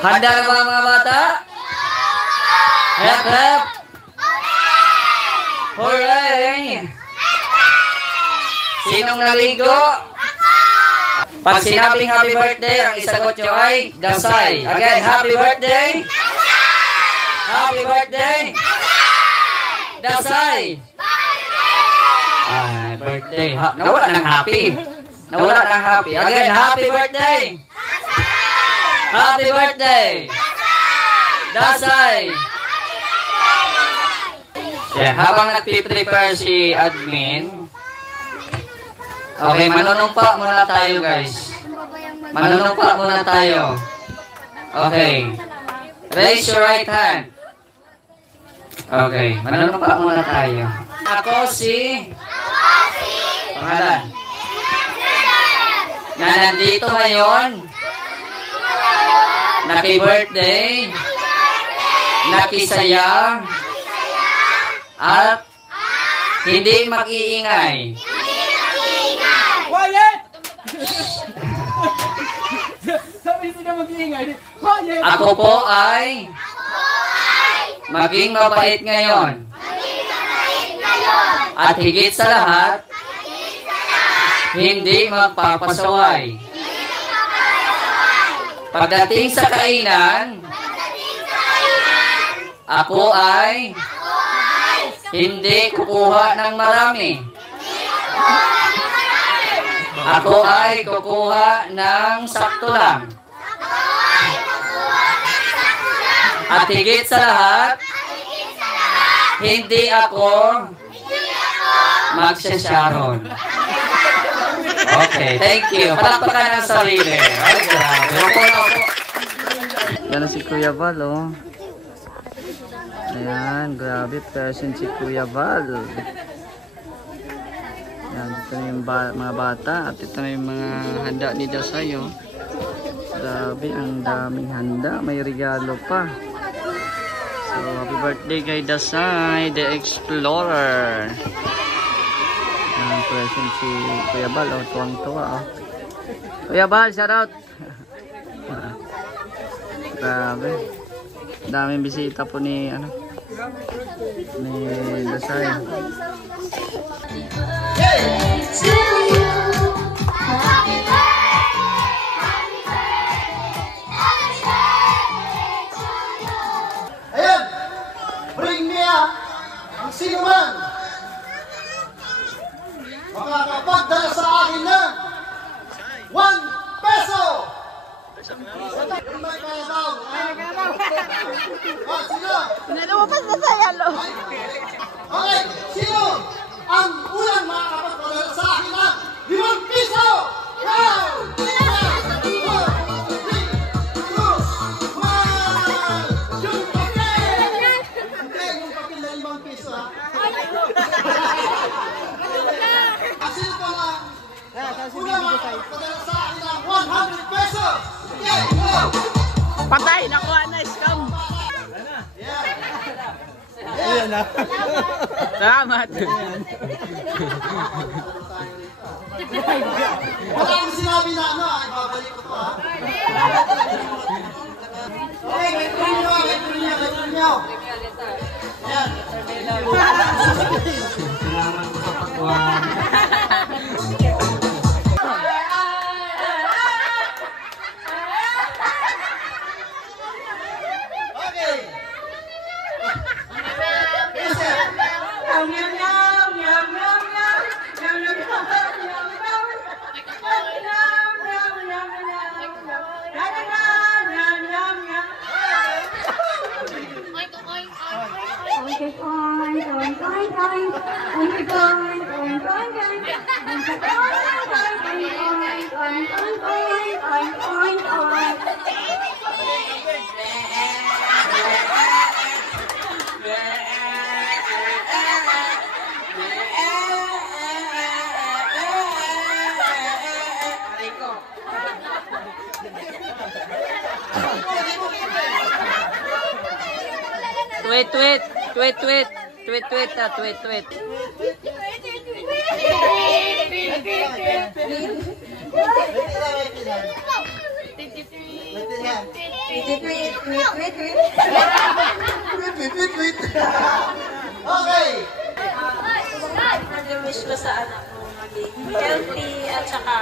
Handa na ba mga bata? Clap, clap! Hooray! Sinong naligo? Pag sinabing happy birthday, ang isagot nyo ay dasay. Again, happy birthday! Happy birthday! Dasay! Ay, birthday. Nawala ng happy. Nawala ng happy. Again, happy birthday! Happy birthday! Dasay! Yeah, habang nagpiprepare si admin, okay, manunumpa muna tayo guys. Manunumpa muna tayo. Okay. Raise your right hand. Okay, manunumpa muna tayo. Ako si... Pangalan. Na nandito ngayon. Naki-birthday. Nakisaya. At hindi mag-iingay. Quiet! Sabi sila mag-iingay. Quiet! Ako po ay maging mabait ngayon. At higit sa lahat, hindi magpapasaway. Pagdating sa kainan, ako ay hindi kukuha ng marami. Ako ay kukuha ng sakto lang. At higit sa lahat, hindi ako magsasharon. Okay, thank you. Palakpakan ng sarili. Ay, grabe. Yan si Kuya Val, oh. Ayan, grabe. Present si Kuya Val. Ayan, dito na yung mga bata. At ito na yung mga handa ni Dasay, oh. Grabe, ang daming handa. May regalo pa. So, happy birthday kay Dasay, the Explorer. Ang present si Kuya Bal, oh, tuwang-tuwa, oh. Kuya Bal, shout out! Grabe. Daming bisita po ni, ni Dasay. Ayan! Bring me ang sino man makakapagdala sa akin ng 1 peso! May kaya daw! Sino? Pinalumpas na sa yalo. Okay, sino ang unang makakapagdala sa akin ng 5 piso? Go! Patay, nakuha na scam. Ayan na. Salamat. Wala akong sinabi na ay babalik ko to, ha? Okay, may premium. Ayan. Salamat po sa pagkuhan. Tweet. Wait. Okay. Nag-wish ko sa anak ko maging healthy at saka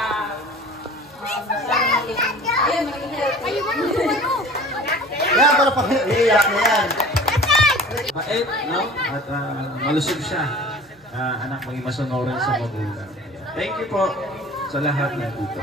maging healthy. Yan, para pang iiyak na yan. Mait, no? At malusog siya. Anak maging masunurin sa magulang. Thank you po sa lahat na dito.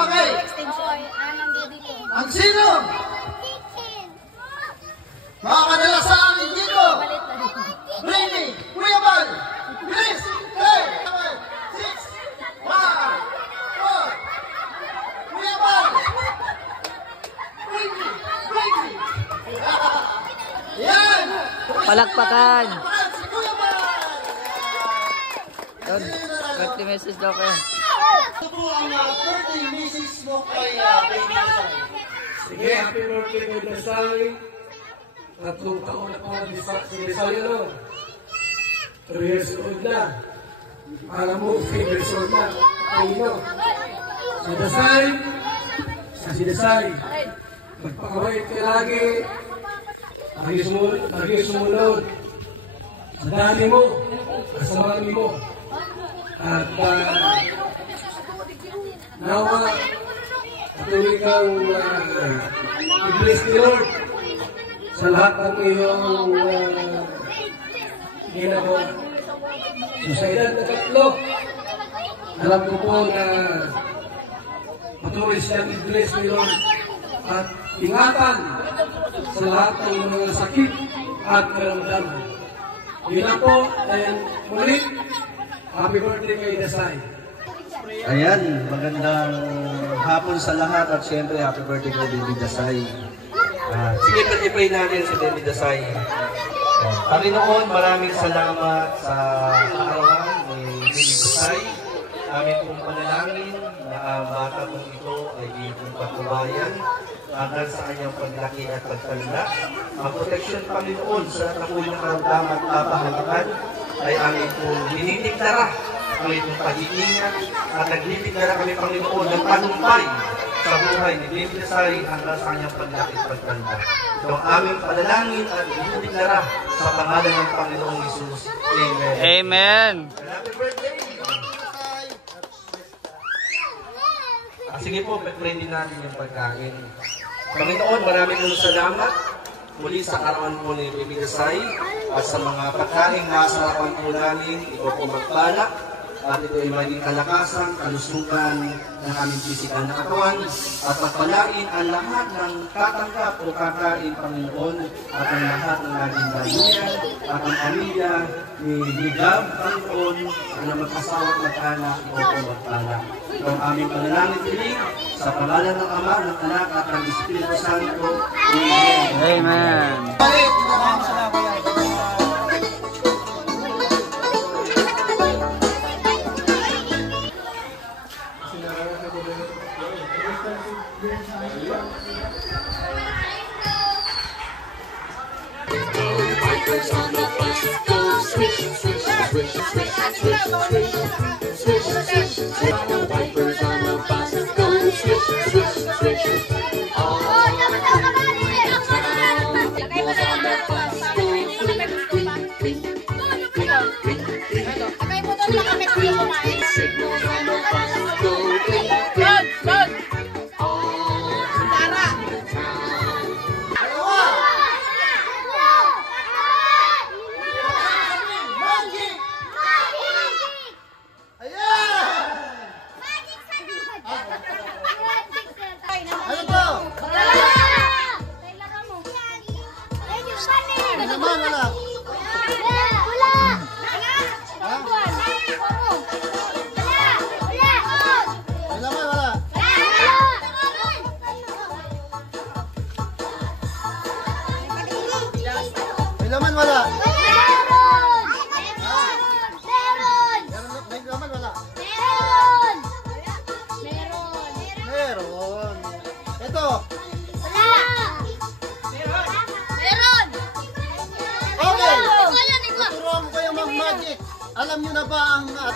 Okay. Ang sino? Makakadala sa akin dito. Bring me. Kuya Bal. Bilis. 10, 6, 5, 4. Kuya Bal. Bring me. Yan. Palakpakan. Si Kuya Bal. Yun. Birthday message daw kayo. Ito po ang birthday message mo kay Baby Dasay. Sige, happy birthday kay Dasay. Tatlong taon na po si Dasay, ano? 3 years old na. Alam mo, 3 years old na. Ayun, si Dasay, si Dasay, magpakawait ka lagi. Lagi sumunod. Sa dami mo, sa mami mo. At nawa, patuloy kang i-bless ni Lord sa lahat ng iyong ginagawa. So sa edad na 3, alam ko po na patuloy siyang i-bless ni Lord at ingatan sa lahat ng mga sakit at karamdaman. Yun lang po, and muli, happy birthday kay Dasay. Ayan, magandang hapon sa lahat at syempre happy birthday kay Baby Dasay. Sige, pag-ipay natin si Baby Dasay. Panginoon, maraming salamat sa kaarawan ni Baby Dasay. Amin pong panalangin na ang bata pong ito ay iyong pagkubayan hanggang sa kanyang paglaki at pagtanda. Ang proteksyon, Panginoon, sa nakulang karamdaman at kapahagitan ay amin pong dinideklara ang itong pag-iingat at nagdideklara kami, Panginoon, ng tanumpay sa buhay ni Baby Dasay hanggang sa kanyang paglaki at pagtanda. Ito ang aming panalangin at dinideklara sa pangalan ng Panginoong Hesus. Amen. Amen. Happy birthday! Sige po, pag-pray din natin yung pagkain. Panginoon, maraming salamat muli sa arawan po ni Baby Dasay at sa mga pagkain na sa arawan po namin, ito po magpala at ito ay maging kalakasan, kalusugan ng aming pisikal na katawan at pagpalain ang lahat ng tatanggap o kakain, Panginoon, at ang lahat ng naging baluyan at ang pamilya ni Gab, Panginoon, na mag-asawa at mag-anak, ito po magpala. Ito ang aming panalangin piling sa pangalan ng Ama, ng Anak at ng Espiritu Santo. Amen. Amen. Balik. Wipers on the bus go swish, swish, swish, swish, swish, swish, swish, swish, swish. Wipers on the bus go swish, swish, swish. All wheels on the bus go blink, blink, blink, blink, blink, blink. Signals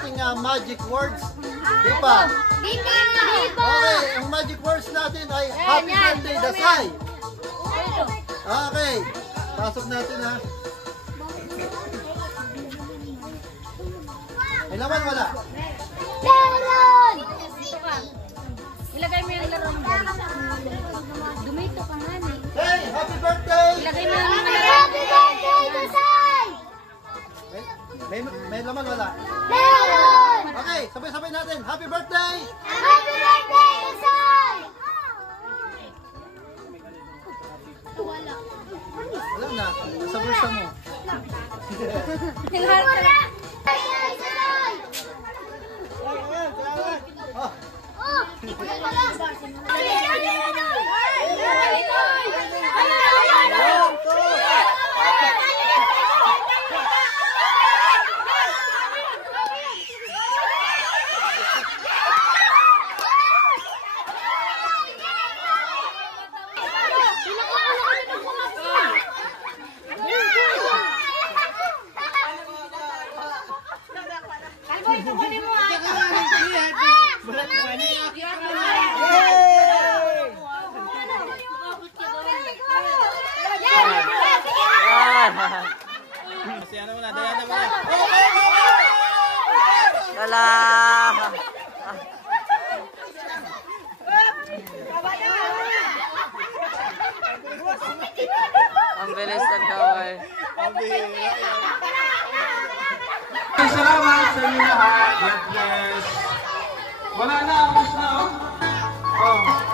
ating magic words. Di ba? Okay, ang magic words natin ay Happy Birthday, Dasay! Okay, pasok natin ha. May laman wala? Meron! Ilagay mo yung laro ng balik. Dumito ka nga ni. Hey, happy birthday! Ilagay mo yung happy birthday, Dasay! May laman wala? Meron! Okay, sabay-sabay natin. Happy birthday! Happy birthday, Dasay! Wala. Wala na, sa bulsa mo. Wala! Lala. Ang bilis ng kaway. Salamat sa inyo lahat. God bless. Wala na, tapos na. Oh.